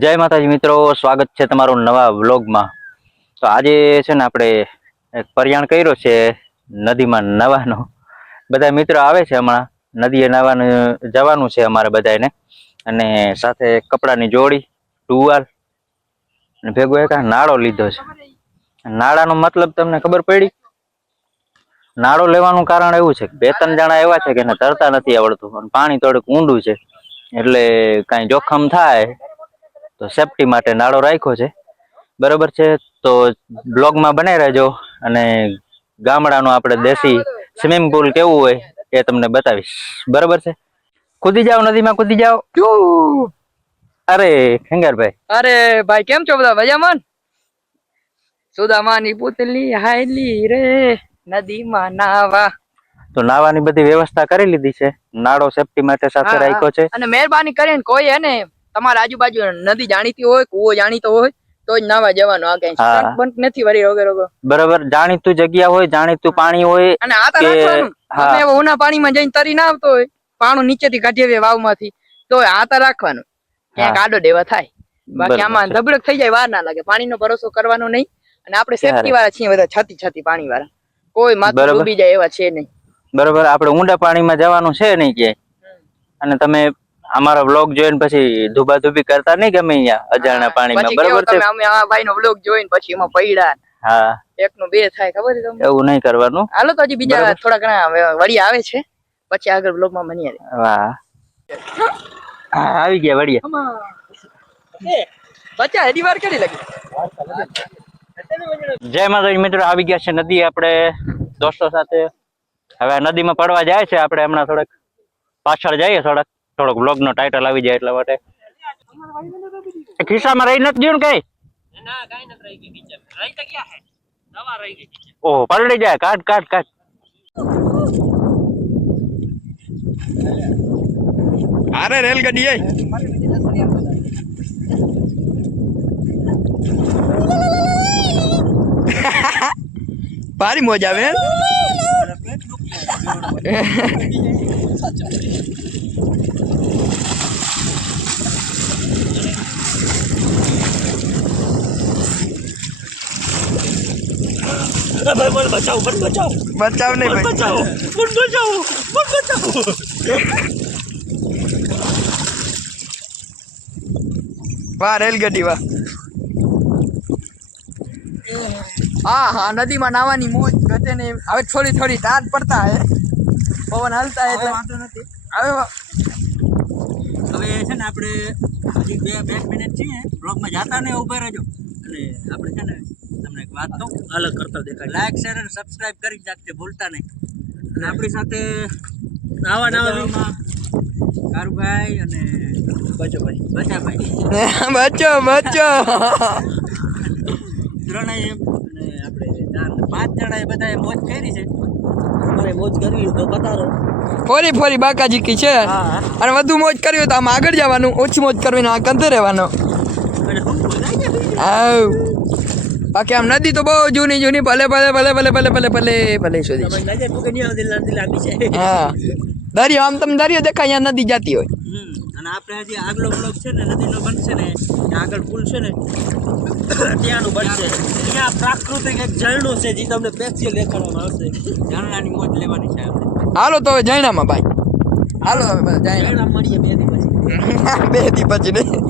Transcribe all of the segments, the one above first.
જય માતાજી મિત્રો, સ્વાગત છે તમારું નવા વ્લોગમાં. તો આજે છે ને આપણે એક પર્યાણ કર્યો છે, નદીમાં નવાનો બધા મિત્રો આવે છે હમણાં, નદીએ નવાનું જવાનું છે અમારે બધાને અને સાથે કપડાની જોડી, ટુવાલ, અને ભેગો એક નાળો લીધો છે. નાળાનો મતલબ તમને ખબર પડી? નાળો લેવાનું કારણ એવું છે બે ત્રણ જણા એવા છે કે એને તરતા નથી આવડતું. અને પાણી થોડુંક ઊંડું છે. એટલે કાંઈ જોખમ થાય તો સેફટી માટે નાળો રાખ્યો છે. બરોબર છે? તો બ્લોગમાં બનાવી રહેજો અને ગામડાનું આપણે દેશી સ્વિમિંગ પુલ કેવું હોય એ તમને બતાવીશ. બરોબર છે? કૂદી જાઓ નદીમાં કૂદી જાઓ. અરે ખેંગારભાઈ. અરે ભાઈ કેમ છો બધા? મજામાં? સુદામાની પુતલી હાયલી રે નદીમાં નાવા. તો નાવાની બધી વ્યવસ્થા કરી લીધી છે. નાળો સેફટી માટે સાથે રાખ્યો છે. અને મહેરબાની કરીને કોઈ હે ને તમારા આજુબાજુ નદી જાણીતી હોય કુવો જાણીતો હોય તો જ નાવા જવાનું આ કઈ બંધ નથી વરી રોગે રોગો. બરોબર જાણીતું જગ્યા હોય જાણીતું પાણી હોય અને આ તો રાખવાનું. ઉના પાણીમાં જઈને તરી ના આવતો હોય પાણું નીચેથી કાઢીએ વાવમાંથી તો આ તો રાખવાનું. ક્યાંક. આડો ડેવા થાય. બાકી આમાં. ધબડક થઈ જાય વાર ના લાગે. પાણીનો ભરોસો કરવાનો નહીં. અને આપણે સેફટી વાળા છીએ બધા છતી છતી પાણી વાળા કોઈ માથું. ડૂબી જાય એવા છે નહીં. બરોબર આપણે ઊંડા પાણીમાં જવાનું છે નહીં કે? અને તમે અમારો વ્લોગ જોઈને પછી ધુબા ધુબી કરતા નહીં ગમે અહીંયા અજાણ્યા પાણીમાં બરાબર છે? અમે આ ભાઈ નો બ્લોગ જોઈને પછી એમાં પડ્યા. હા. એક નું બે થાય ખબર છે તમને? એવું નહીં કરવાનું. હાલો તો હજી બીજા થોડા ઘણા વળી આવે છે. પછી આગળ બ્લોગમાં બની વાહ. હા, આવી ગયા વડિયા બચ્ચા હજી વાર કરી લાગી? જય માતાજી મિત્રો આવી ગયા છે નદી આપણે દોસ્તો સાથે. હવે નદીમાં પડવા જાય છે આપણે હમણાં થોડાક. પાછળ જઈએ થોડાક. થોડોક બ્લોગ નો ટાઇટલ આવી જાય એટલા માટે. ખિસ્સામાં રહી નથી ગયું કઈ? ઓહ પલડી જાય. કાઢ કાઢ કાઢ. અરે રેલગાડી ભારી મોજ આવે બચાવ નહીં ભાઈ. વાહ રેલગાડી વાહ. હા હા નદીમાં નાવાની મોજ ગતે ને હવે થોડી થોડી તાર પડતા હે. પવન હાલતા હે એટલે વાંધો નથી. હવે હવે છે ને આપણે હજી બે બે મિનિટ છે બ્લોગમાં જાતા ને ઊભા રહેજો. અને આપણે છે ને તમને એક વાત કહું? અલગ કરતો દેખાય. લાઈક શેર અને સબસ્ક્રાઇબ કરી નાખજો ભૂલતા નહીં. અને આપણી સાથે આવા નવા કારુભાઈ અને બચોભાઈ. બચાભાઈ. બચો બચો. ત્રણેય અને આપણે ચાર પાંચ જણાએ બધાએ મોજ કરી છે. તમારે મોજ કરવી તો બતાવો. ફોરી ફોરી બાકાજી કી છે. હા અને વધુ મોજ કરવી તો આમ આગળ જવાનું ઓછી મોજ કરવી ને આ કંતે રહેવાનો. આવ. બાકી આમ નદી તો બહુ જૂની જૂની ભલે ભલે ભલે ભલે ભલે ભલે ભલે ભલે સુધી. હા. દરિયો આમ તમે દરિયો દેખાય અહીંયા નદી જતી હોય. અને આપણે હજી આગલો બ્લોક છે ને નદીનો બનશે ને આગળ પુલ છે ને ત્યાંનું બનશે. ત્યાં પ્રાકૃતિક એક ઝરણું છે જે તમને સ્પેશિયલ દેખાડવામાં આવશે. ઝરણાની મોજ લેવાની છે હાલો તો હવે જૈણામાં ભાઈ. હાલો હવે જૈણા મળીએ બે દી પછી બે દી પછી નહીં.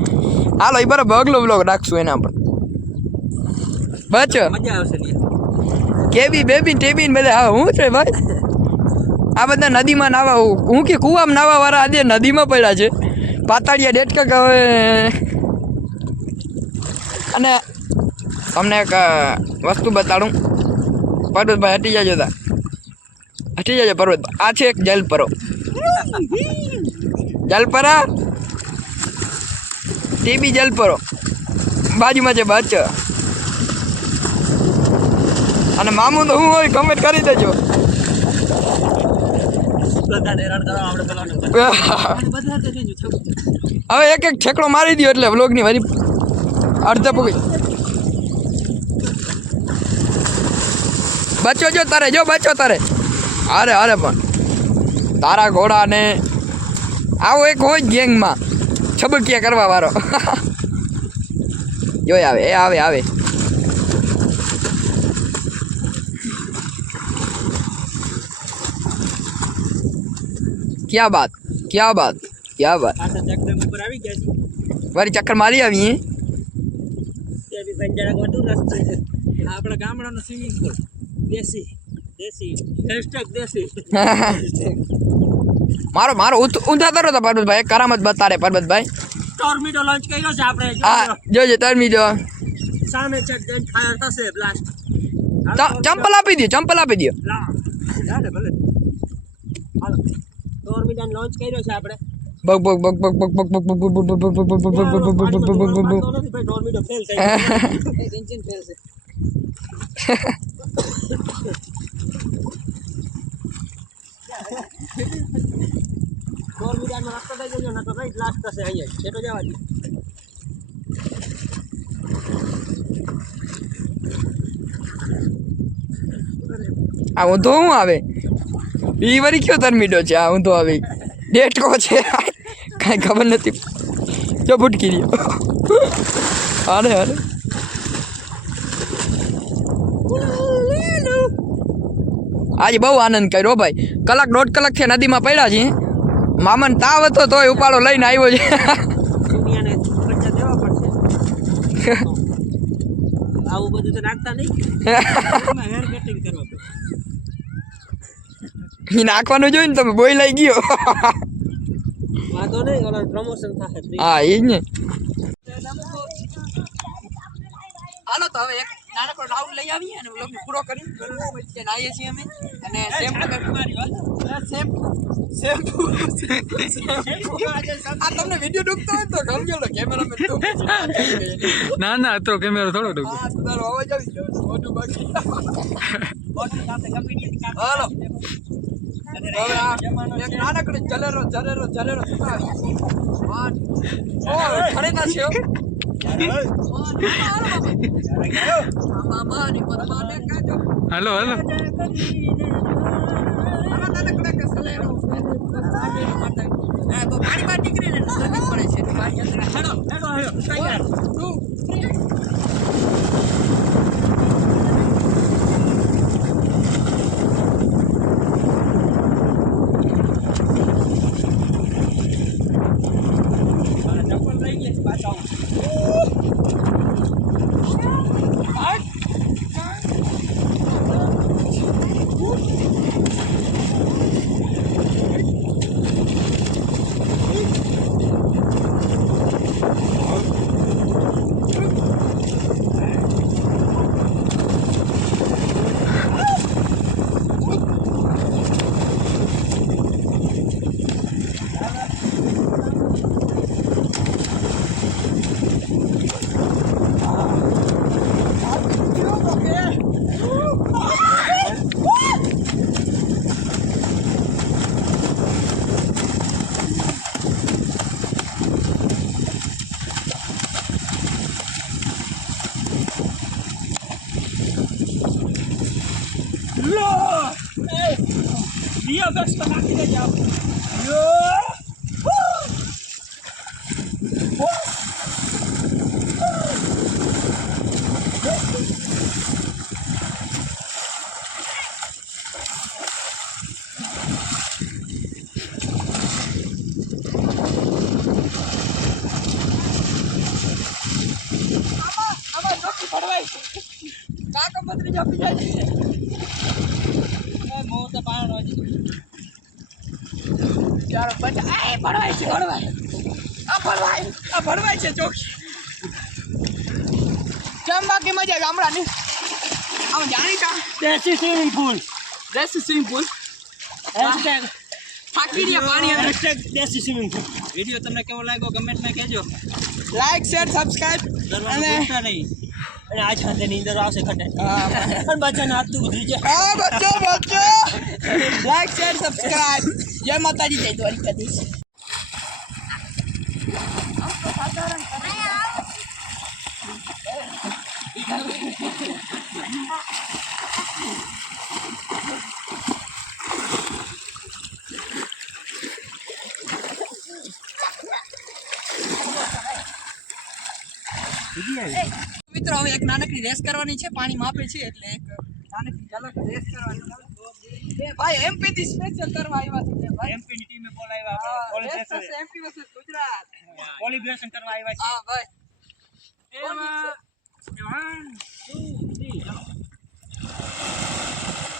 હાલો એ બરાબર અગલો બ્લોક રાખશું એના પર. બચો મજા આવશે કેબી બેબી ટેબી ને બધા હા હું છે ભાઈ? આ બધા નદીમાં નાવા હું કે કુવામાં નાવા વાળા આજે નદીમાં પડ્યા છે. પાતાળિયા ડેટકા હવે. અને તમને એક વસ્તુ બતાડું. પર્વતભાઈ હટી જાજો તા. હટી જાજો પર્વતભાઈ આ છે એક જલપરો. જલપરા? ટીબી જલપરો. બાજુમાં છે બચ અને મામું તો હું હોય કમેન્ટ કરી દેજો. હવે એક એક ઠેકડો મારી દો એટલે વ્લોગની વરી અડધા પગ. બચો જો તારે જો બચો તારે. અરે અરે પણ. તારા ઘોડાને આવો એક હોય ગેંગમાં. છબકિયા કરવા વાળો. જોઈ આવે એ આવે આવે. क्या बात क्या बात क्या बात વરી ચક્કર મારી આવીએ આપણા ગામડાનો સ્વિમિંગ પુલ દેશી દેશી દેશી મારો મારો ઊંધા કરો તો પરબતભાઈ કરામત બતાડે પરબતભાઈ ટોર્મિડો લોન્ચ કર્યો છે આપણે હા જોજો ટોર્મિડો સામે ચટ દઈને ફાયર થશે બ્લાસ્ટ ચંપલ આપી દો ચંપલ આપી દો ભલે ટોર્મિડો લોન્ચ કર્યો છે આપણે બગ. નથી ભાઈ ટોર્મિડો ફેલ થઈ ગયો એન્જિન ફેલ છે થઈ જજો ને તો ભાઈ બ્લાસ્ટ થશે અહીંયા છેટો જવા દે આ શું આવે ઈ વરી કયો તરમીડો છે? આ હું તો આવી ડેટ કો છે. કાંઈ ખબર નથી. જો ભૂટકી રહ્યો. અરે અરે આજે બહુ આનંદ કર્યો ભાઈ. કલાક દોઢ છે નદીમાં પડ્યા છીએ. મામાને તાવ હતો તોય ઉપાડો લઈને આવ્યો છે. આવું બધું તો નાખતા નહીં. હેર કટિંગ કરવા એ નાખવાનું જોઈને તમે બોઈ લઈ ગયો. વાંધો નહીં ઓલા પ્રમોશન થાય હા એ જ ને. હાલો તો હવે એક નાનકડો રાઉન્ડ લઈ આવીએ અને વ્લોગ પૂરો કરી નાહીએ છીએ અમે. અને શેમ્પુ શેમ્પુ આ તમને વીડિયો ડૂબતો હોય તો ગમજો લો કેમેરામેન ના ના તો કેમેરો થોડો ડૂબે. હા તો તારો અવાજ આવી ગયો મોટું બાકી. હાલો. હવે આ જલેરો જલેરો જલેરો સુતાવી વાટ ઓ ખરે ના છે હેલો હેલો. ગાડી બાર નીકળે ને પડે છે. કાકા પતરી જપી જાય. છે એ, મોં તો પાણ રોજ ચાલો બચા. આ ભરવાય છે ભરવાય આ ભરવાય આ ભરવાય છે ચોકી કેમ બાકી મજા ગામડાની? આમ જાણીતા? દેશી સ્વિમિંગ પુલ. દેશી સ્વિમિંગ પૂલ? હેશટેગ ફાકી દે પાણી હેશટેગ દેશી સ્વિમિંગ પુલ. વીડિયો તમને કેવો લાગ્યો કમેન્ટમાં કહેજો. લાઈક શેર સબસ્ક્રાઇબ અને નહીં. અને આજ સાથે નીંદર આવશે હા. પણ બચ્ચાને હાથતું બધું છે. હા બચ્ચો બચ્ચો! લાઈક શેર સબસ્ક્રાઇબ જય માતાજી જય દ્વારિકાધીશ. મિત્રો હવે એક નાનકડી રેસ કરવાની છે પાણી માપે છે એટલે એક નાનકડી ઝલક રેસ કરવાની ભાઈ એમપી થી સ્પેશિયલ કરવા આવ્યા છે ભાઈ. એમપી ની ટીમે બોલાવ્યા આપણે. MP versus Gujarat. કોલિબ્રેશન કરવા આવ્યા છે. હા ભાઈ. એમાં 1 2 3